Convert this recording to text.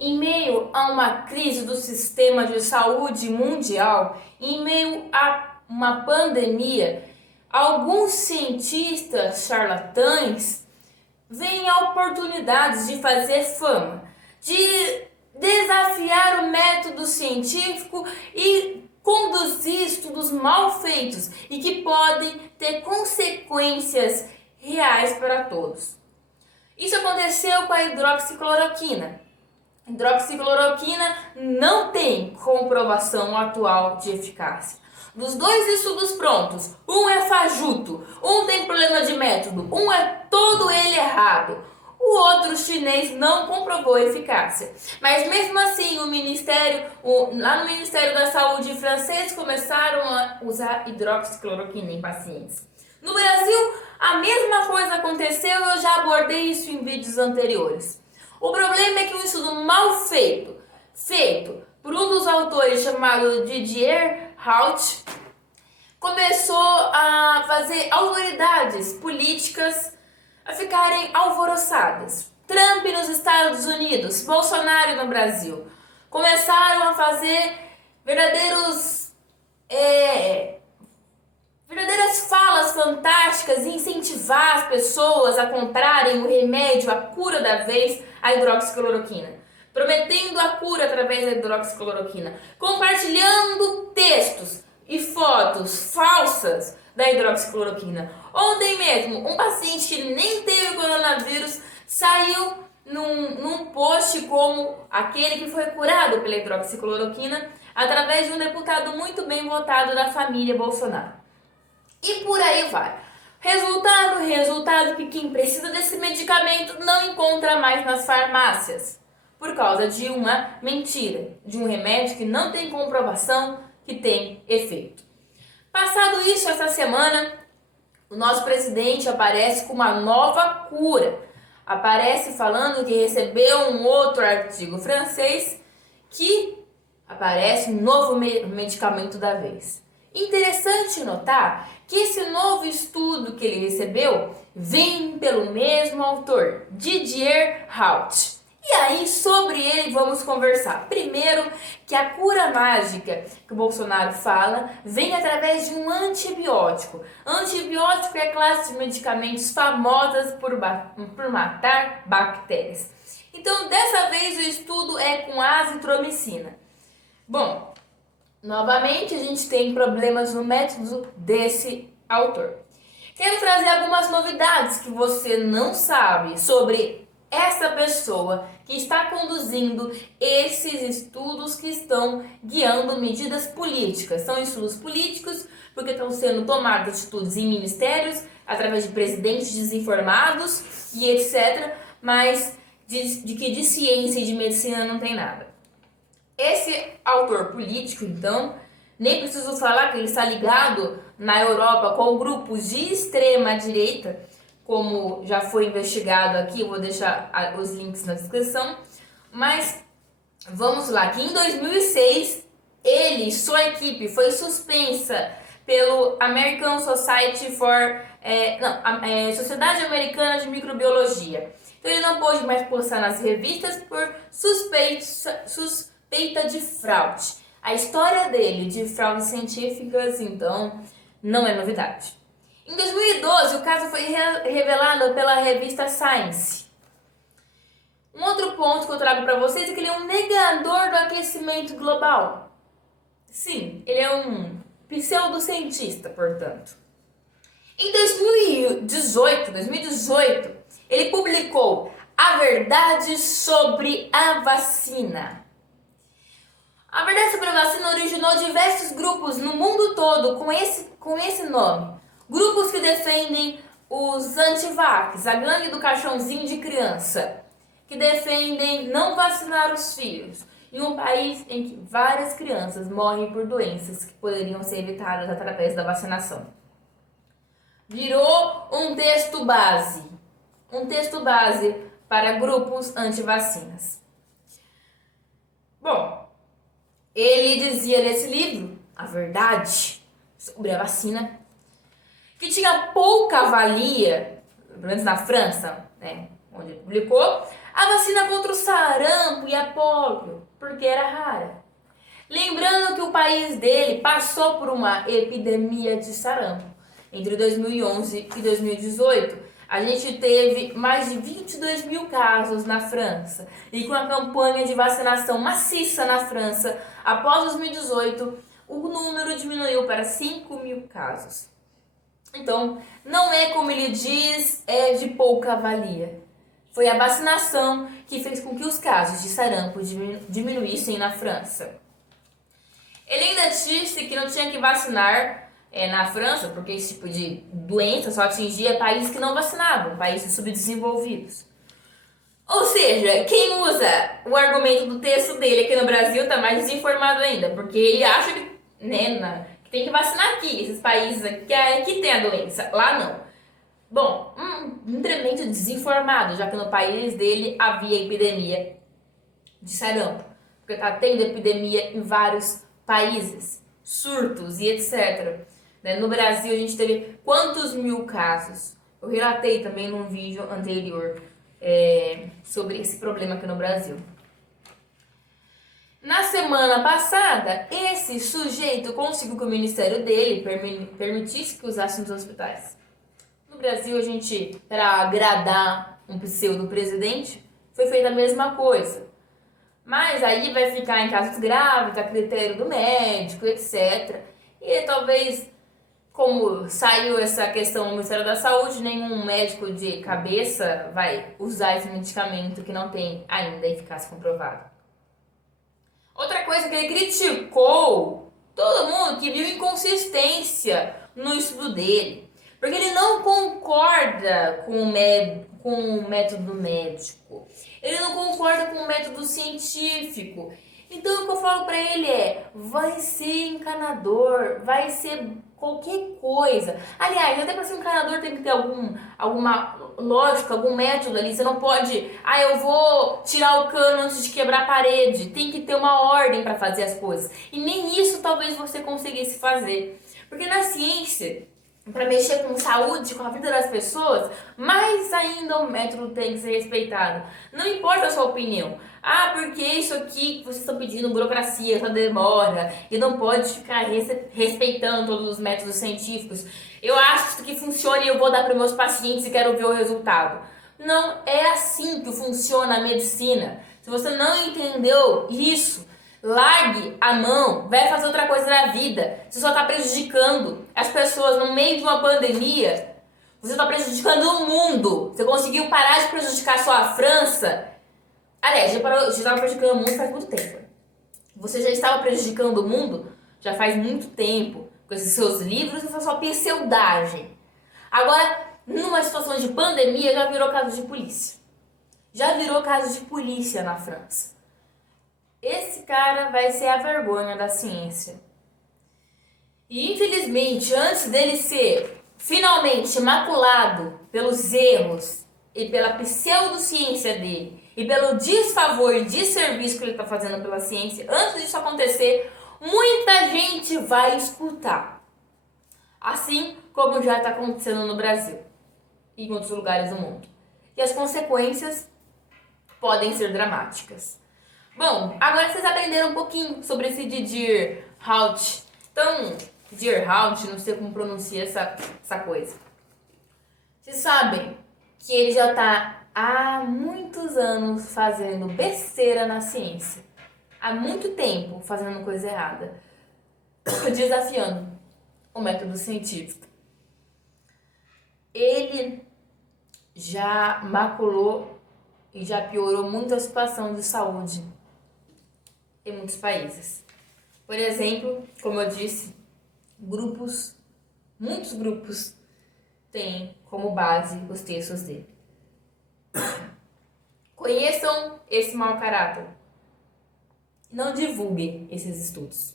Em meio a uma crise do sistema de saúde mundial, em meio a uma pandemia, alguns cientistas charlatães veem a oportunidade de fazer fama, de desafiar o método científico e conduzir estudos mal feitos e que podem ter consequências reais para todos. Isso aconteceu com a hidroxicloroquina. A hidroxicloroquina não tem comprovação atual de eficácia. Dos dois estudos prontos, um é fajuto, um tem problema de método, um é todo ele errado. O outro chinês não comprovou eficácia. Mas mesmo assim, lá no Ministério da Saúde francês começaram a usar hidroxicloroquina em pacientes. No Brasil, a mesma coisa aconteceu e eu já abordei isso em vídeos anteriores. O problema é que um estudo mal feito por um dos autores chamado Didier Raoult, começou a fazer autoridades políticas a ficarem alvoroçadas. Trump nos Estados Unidos, Bolsonaro no Brasil, começaram a fazer verdadeiras falas fantásticas e incentivar as pessoas a comprarem o remédio, a cura da vez, a hidroxicloroquina. Prometendo a cura através da hidroxicloroquina. Compartilhando textos e fotos falsas da hidroxicloroquina. Ontem mesmo, um paciente que nem teve coronavírus saiu num post como aquele que foi curado pela hidroxicloroquina através de um deputado muito bem votado da família Bolsonaro. E por aí vai. Resultado que quem precisa desse medicamento não encontra mais nas farmácias. Por causa de uma mentira, de um remédio que não tem comprovação que tem efeito. Passado isso, essa semana, o nosso presidente aparece com uma nova cura. Aparece falando que recebeu um outro artigo francês que aparece um novo medicamento da vez. Interessante notar que esse novo estudo que ele recebeu vem pelo mesmo autor, Didier Raoult. E aí, sobre ele, vamos conversar. Primeiro, que a cura mágica que o Bolsonaro fala vem através de um antibiótico. Antibiótico é a classe de medicamentos famosas por matar bactérias. Então, dessa vez, o estudo é com azitromicina. Bom, novamente, a gente tem problemas no método desse autor. Quero trazer algumas novidades que você não sabe sobre essa pessoa que está conduzindo esses estudos que estão guiando medidas políticas. São estudos políticos porque estão sendo tomadas atitudes em ministérios, através de presidentes desinformados e etc. Mas de ciência e de medicina não tem nada. Esse autor político, então, nem preciso falar que ele está ligado na Europa com grupos de extrema direita, como já foi investigado aqui, eu vou deixar os links na descrição. Mas vamos lá, que em 2006 ele e sua equipe foi suspensa pelo American Society for Sociedade Americana de Microbiologia. Então ele não pôde mais postar nas revistas por suspeita de fraude. A história dele de fraudes científicas, então, não é novidade. Em 2012, o caso foi revelado pela revista Science. Um outro ponto que eu trago para vocês é que ele é um negador do aquecimento global. Sim, ele é um pseudocientista, portanto. Em 2018, ele publicou A Verdade sobre a Vacina. A verdade sobre a vacina originou diversos grupos no mundo todo com esse nome. Grupos que defendem os antivax, a gangue do caixãozinho de criança, que defendem não vacinar os filhos, em um país em que várias crianças morrem por doenças que poderiam ser evitadas através da vacinação. Virou um texto base para grupos antivacinas. Bom, ele dizia nesse livro, A Verdade sobre a Vacina, que tinha pouca valia, pelo menos na França, né, onde ele publicou, A vacina contra o sarampo e a pólio, porque era rara. Lembrando que o país dele passou por uma epidemia de sarampo. Entre 2011 e 2018, a gente teve mais de 22 mil casos na França. E com a campanha de vacinação maciça na França, após 2018, o número diminuiu para 5 mil casos. Então, não é como ele diz, é de pouca valia. Foi a vacinação que fez com que os casos de sarampo diminuíssem na França. Ele ainda disse que não tinha que vacinar na França, porque esse tipo de doença só atingia países que não vacinavam, países subdesenvolvidos. Ou seja, quem usa o argumento do texto dele aqui no Brasil está mais desinformado ainda, porque ele acha que, que tem que vacinar aqui, esses países que tem a doença, lá não. Bom, um tremendo desinformado, já que no país dele havia epidemia de sarampo, porque está tendo epidemia em vários países, surtos e etc. No Brasil a gente teve quantos mil casos? Eu relatei também num vídeo anterior sobre esse problema aqui no Brasil. Na semana passada, esse sujeito conseguiu que o ministério dele permitisse que usasse nos hospitais. No Brasil, a gente, para agradar um pseudo-presidente, foi feita a mesma coisa. Mas aí vai ficar em casos graves, a critério do médico, etc. E talvez, como saiu essa questão no Ministério da Saúde, nenhum médico de cabeça vai usar esse medicamento que não tem ainda eficácia comprovada. Outra coisa que ele criticou todo mundo que viu inconsistência no estudo dele. Porque ele não concorda com o método médico. Ele não concorda com o método científico. Então o que eu falo pra ele vai ser encanador, vai ser qualquer coisa. Aliás, até pra ser encanador tem que ter alguma lógica, algum método ali. Você não pode, eu vou tirar o cano antes de quebrar a parede. Tem que ter uma ordem pra fazer as coisas. E nem isso talvez você conseguisse fazer. Porque na ciência, para mexer com saúde, com a vida das pessoas, mais ainda o método tem que ser respeitado. Não importa a sua opinião. Porque isso aqui que vocês estão pedindo, burocracia, essa demora, e não pode ficar respeitando todos os métodos científicos. Eu acho que isso aqui funciona e eu vou dar para meus pacientes e quero ver o resultado. Não é assim que funciona a medicina. Se você não entendeu isso, largue a mão, vai fazer outra coisa na vida. Você só está prejudicando as pessoas no meio de uma pandemia. Você está prejudicando o mundo. Você conseguiu parar de prejudicar só a França. Aliás, já estava prejudicando o mundo faz muito tempo. Você já estava prejudicando o mundo já faz muito tempo com esses seus livros e essa sua pseudagem. Agora, numa situação de pandemia, já virou caso de polícia. Já virou caso de polícia na França. Esse cara vai ser a vergonha da ciência. E infelizmente, antes dele ser finalmente maculado pelos erros e pela pseudociência dele e pelo desfavor e desserviço que ele está fazendo pela ciência, antes disso acontecer, muita gente vai escutar. Assim como já está acontecendo no Brasil e em outros lugares do mundo. E as consequências podem ser dramáticas. Bom, agora vocês aprenderam um pouquinho sobre esse Didier Raoult. Então, Didier Raoult, não sei como pronuncia essa coisa. Vocês sabem que ele já está há muitos anos fazendo besteira na ciência. Há muito tempo fazendo coisa errada. Desafiando o método científico. Ele já maculou e já piorou muito a situação de saúde em muitos países. Por exemplo, como eu disse, muitos grupos têm como base os textos dele. Conheçam esse mau caráter. Não divulguem esses estudos.